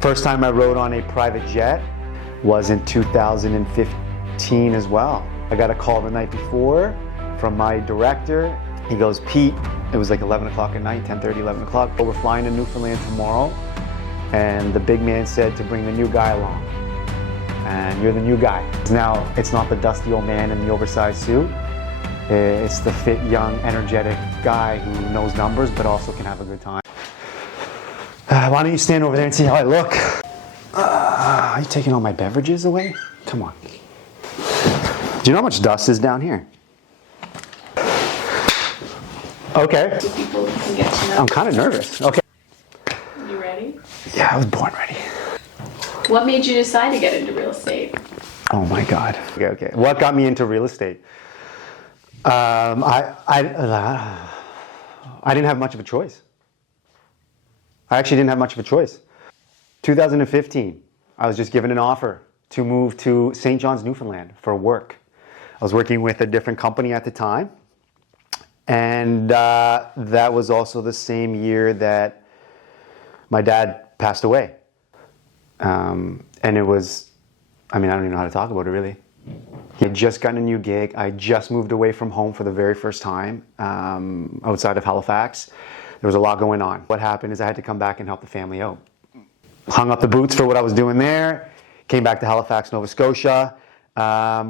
First time I rode on a private jet was in 2015 as well. I got a call the night before from my director. He goes, Pete, it was like 11 o'clock at night, 10:30, 11 o'clock. We're flying to Newfoundland tomorrow. And the big man said to bring the new guy along. And you're the new guy. Now, it's not the dusty old man in the oversized suit. It's the fit, young, energetic guy who knows numbers, but also can have a good time. Why don't you stand over there and see how I look? Are you taking all my beverages away? Come on. Do you know how much dust is down here? Okay. So people can get to know. I'm kind of nervous. Okay. You ready? Yeah, I was born ready. What made you decide to get into real estate? Oh my God. Okay. What got me into real estate? I didn't have much of a choice. I actually didn't have much of a choice. 2015, I was just given an offer to move to St. John's, Newfoundland for work. I was working with a different company at the time. And that was also the same year that my dad passed away. And it was, I don't even know how to talk about it really. He had just gotten a new gig. I just moved away from home for the very first time outside of Halifax. There was a lot going on. What happened is I had to come back and help the family out. Hung up the boots for what I was doing there, came back to Halifax, Nova Scotia. I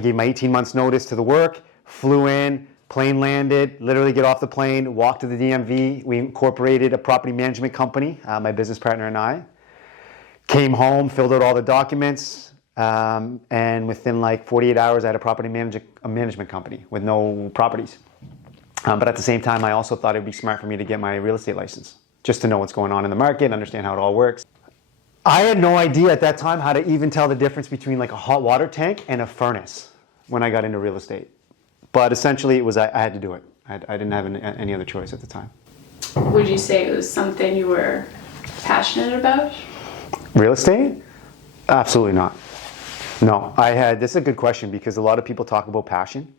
gave my 18 months notice to the work, flew in, plane landed, literally get off the plane, walked to the DMV. We incorporated a property management company, my business partner and I. Came home, filled out all the documents, and within like 48 hours, I had a management company with no properties. But at the same time, I also thought it'd be smart for me to get my real estate license, just to know what's going on in the market, understand how it all works. I had no idea at that time how to even tell the difference between like a hot water tank and a furnace when I got into real estate. But essentially, it was I had to do it. I didn't have any other choice at the time. Would you say it was something you were passionate about? Real estate? Absolutely not. No, this is a good question because a lot of people talk about passion.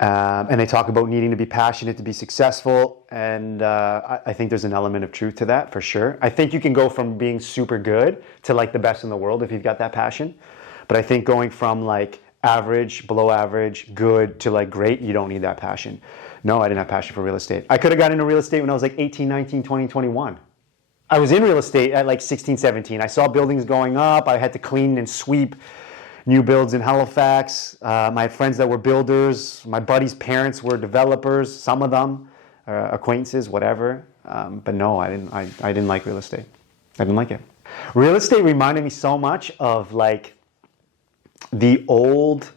And they talk about needing to be passionate to be successful. And I think there's an element of truth to that for sure. I think you can go from being super good to like the best in the world if you've got that passion. But I think going from like average, below average, good to like great, you don't need that passion. No, I didn't have passion for real estate. I could have got into real estate when I was like 18, 19, 20, 21. I was in real estate at like 16, 17. I saw buildings going up. I had to clean and sweep new builds in Halifax. My friends that were builders, my buddies' parents were developers, some of them, acquaintances, whatever. But no, I didn't like real estate. I didn't like it. Real estate reminded me so much of like the old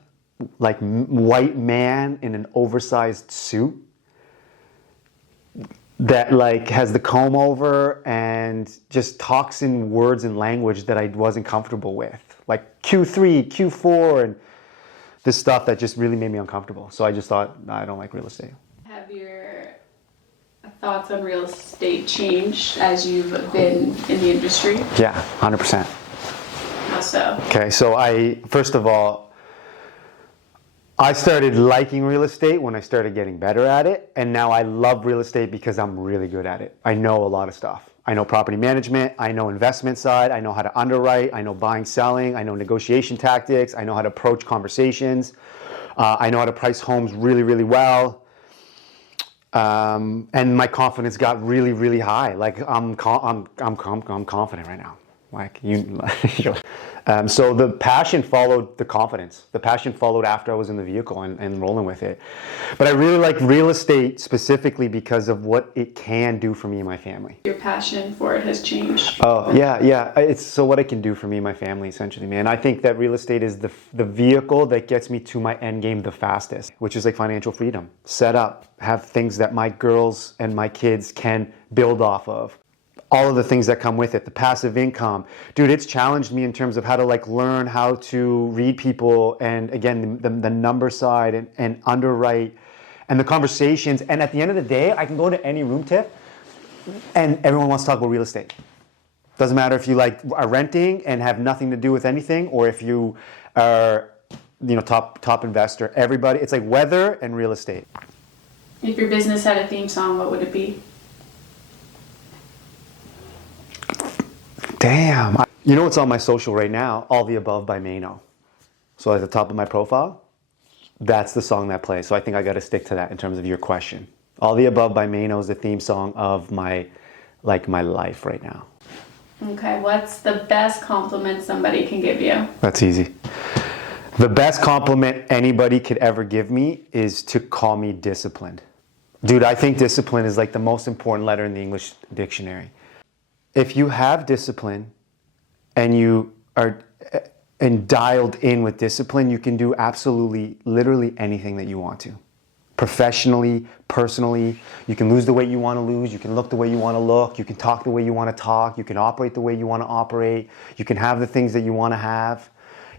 like white man in an oversized suit that like has the comb over and just talks in words and language that I wasn't comfortable with. Like Q3, Q4, and this stuff that just really made me uncomfortable. So I just thought, I don't like real estate. Have your thoughts on real estate changed as you've been in the industry? Yeah, 100%. How so? Okay, so first of all, I started liking real estate when I started getting better at it, and now I love real estate because I'm really good at it. I know a lot of stuff. I know property management, I know investment side, I know how to underwrite, I know buying, selling, I know negotiation tactics, I know how to approach conversations, I know how to price homes really, really well, and my confidence got really, really high. Like I'm confident right now. Like so the passion followed the confidence. The passion followed after I was in the vehicle and rolling with it. But I really like real estate specifically because of what it can do for me and my family. Your passion for it has changed. Oh, yeah. It's so what it can do for me and my family, essentially, man. I think that real estate is the vehicle that gets me to my end game the fastest, which is like financial freedom. Set up, have things that my girls and my kids can build off of. All of the things that come with it, the passive income. Dude, it's challenged me in terms of how to like learn how to read people and again, the number side and underwrite and the conversations. And at the end of the day, I can go to any room tip and everyone wants to talk about real estate. Doesn't matter if you like are renting and have nothing to do with anything or if you are, top investor. Everybody, it's like weather and real estate. If your business had a theme song, what would it be? Damn. You know what's on my social right now? All the Above by Mano. So at the top of my profile, that's the song that plays. So I think I got to stick to that in terms of your question. All the Above by Mano is the theme song of my life right now. Okay, what's the best compliment somebody can give you? That's easy. The best compliment anybody could ever give me is to call me disciplined. Dude, I think discipline is like the most important letter in the English dictionary. If you have discipline and you are dialed in with discipline, you can do absolutely, literally anything that you want to. Professionally, personally, you can lose the weight you want to lose, you can look the way you want to look, you can talk the way you want to talk, you can operate the way you want to operate, you can have the things that you want to have,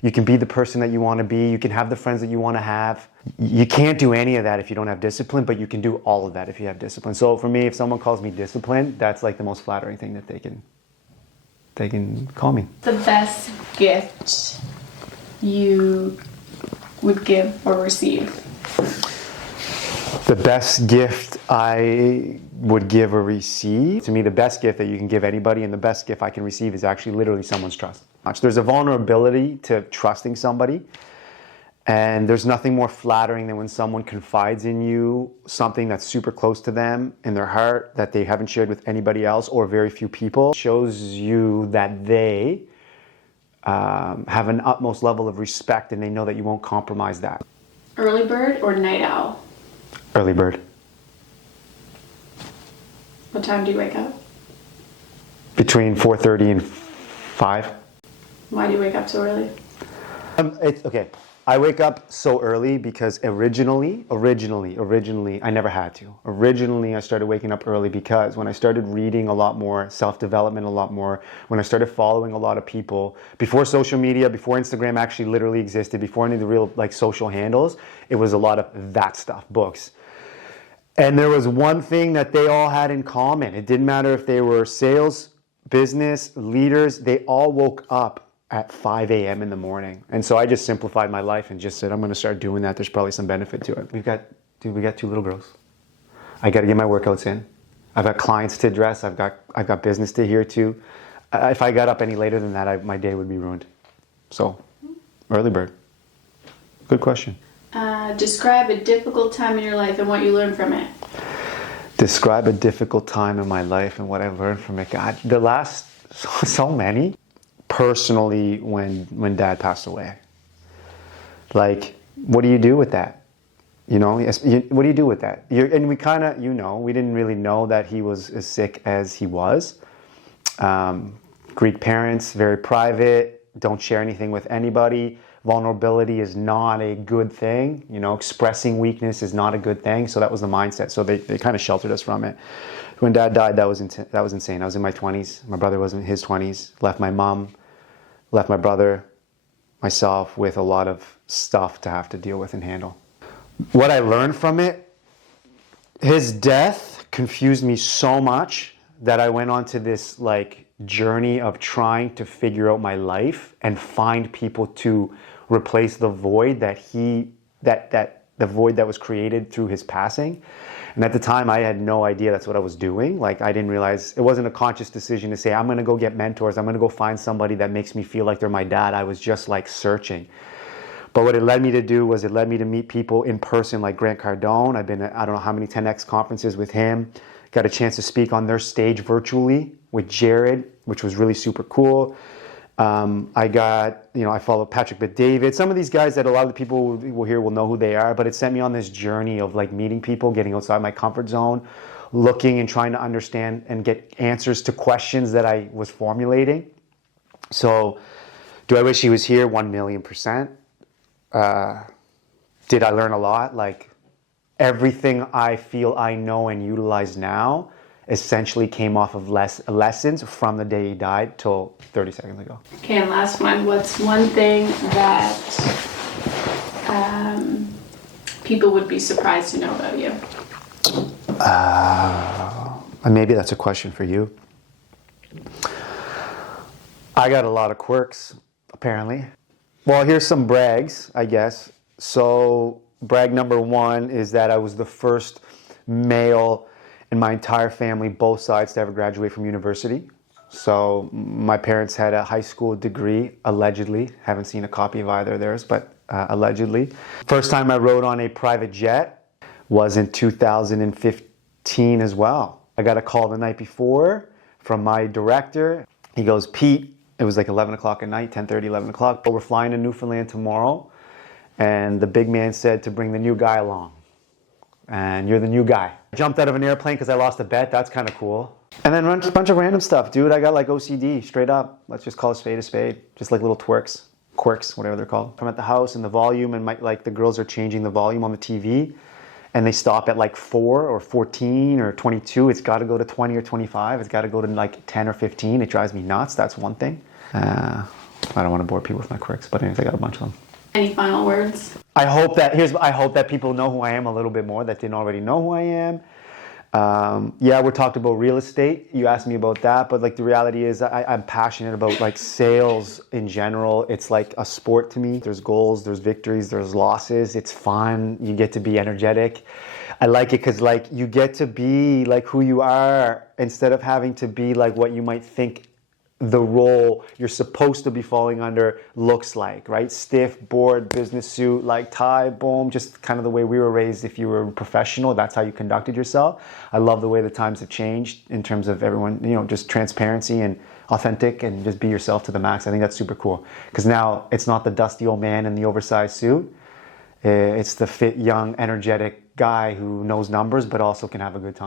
you can be the person that you want to be, you can have the friends that you want to have. You can't do any of that if you don't have discipline, but you can do all of that if you have discipline. So for me, if someone calls me disciplined, that's like the most flattering thing that they can call me. The best gift you would give or receive? The best gift I would give or receive, to me, the best gift that you can give anybody and the best gift I can receive is actually literally someone's trust. There's a vulnerability to trusting somebody, and there's nothing more flattering than when someone confides in you something that's super close to them in their heart that they haven't shared with anybody else or very few people. It shows you that they have an utmost level of respect and they know that you won't compromise that. Early bird or night owl? Early bird. What time do you wake up? Between 4:30 and 5. Why do you wake up so early? It's okay. I wake up so early because originally, I never had to. Originally, I started waking up early because when I started reading a lot more, self-development a lot more, when I started following a lot of people, before social media, before Instagram actually literally existed, before any of the real like social handles, it was a lot of that stuff, books. And there was one thing that they all had in common. It didn't matter if they were sales, business, leaders, they all woke up at 5 a.m. in the morning. And so I just simplified my life and just said, I'm gonna start doing that. There's probably some benefit to it. We got 2 little girls. I gotta get my workouts in. I've got clients to address. I've got business to hear to. If I got up any later than that, my day would be ruined. So, early bird. Good question. Describe a difficult time in your life and what you learned from it. Describe a difficult time in my life and what I learned from it. God, the last, so many. Personally, when Dad passed away. Like, what do you do with that? You know, what do you do with that? And we kind of, we didn't really know that he was as sick as he was. Greek parents, very private, don't share anything with anybody. Vulnerability is not a good thing. Expressing weakness is not a good thing. So that was the mindset. So they kind of sheltered us from it. When Dad died, that was insane. I was in my 20s. My brother was in his 20s. Left my mom, left my brother, myself with a lot of stuff to have to deal with and handle. What I learned from it, his death confused me so much that I went on to this journey of trying to figure out my life and find people to replace the void that the void that was created through his passing. And at the time, I had no idea that's what I was doing. I didn't realize, it wasn't a conscious decision to say, I'm going to go get mentors. I'm going to go find somebody that makes me feel like they're my dad. I was just searching. But what it led me to do was it led me to meet people in person like Grant Cardone. I've been at, I don't know how many 10X conferences with him. Got a chance to speak on their stage virtually with Jared, which was really super cool. I follow Patrick Bet-David. Some of these guys that a lot of the people will hear will know who they are, but it sent me on this journey of meeting people, getting outside my comfort zone, looking and trying to understand and get answers to questions that I was formulating. So, do I wish he was here? 1,000,000%. Did I learn a lot? Everything I feel I know and utilize now essentially came off of lessons from the day he died till 30 seconds ago. Okay, and last one. What's one thing that people would be surprised to know about you? Maybe that's a question for you. I got a lot of quirks, apparently. Well, here's some brags, I guess. So, brag number 1 is that I was the first male in my entire family, both sides, to ever graduate from university. So my parents had a high school degree, allegedly. Haven't seen a copy of either of theirs, but allegedly. First time I rode on a private jet was in 2015 as well. I got a call the night before from my director. He goes, Pete, it was like 11 o'clock at night, 10:30, 11 o'clock. But we're flying to Newfoundland tomorrow. And the big man said to bring the new guy along. And you're the new guy. I jumped out of an airplane because I lost a bet. That's kind of cool. And then a bunch of random stuff. Dude, I got like OCD, straight up. Let's just call a spade. Just like little quirks, whatever they're called. I'm at the house and the volume and like the girls are changing the volume on the TV. And they stop at like 4 or 14 or 22. It's got to go to 20 or 25. It's got to go to like 10 or 15. It drives me nuts. That's one thing. I don't want to bore people with my quirks, but anyways, I got a bunch of them. Any final words? I hope that people know who I am a little bit more that didn't already know who I am. Yeah, we talked about real estate. You asked me about that, but like the reality is I'm passionate about like sales in general. It's like a sport to me. There's goals, there's victories, there's losses. It's fun. You get to be energetic. I like it because like you get to be like who you are instead of having to be like what you might think the role you're supposed to be falling under looks like, right? Stiff, bored, business suit, like tie, boom, just kind of the way we were raised. If you were a professional, that's how you conducted yourself. I love the way the times have changed in terms of everyone, just transparency and authentic and just be yourself to the max. I think that's super cool because now it's not the dusty old man in the oversized suit. It's the fit, young, energetic guy who knows numbers but also can have a good time.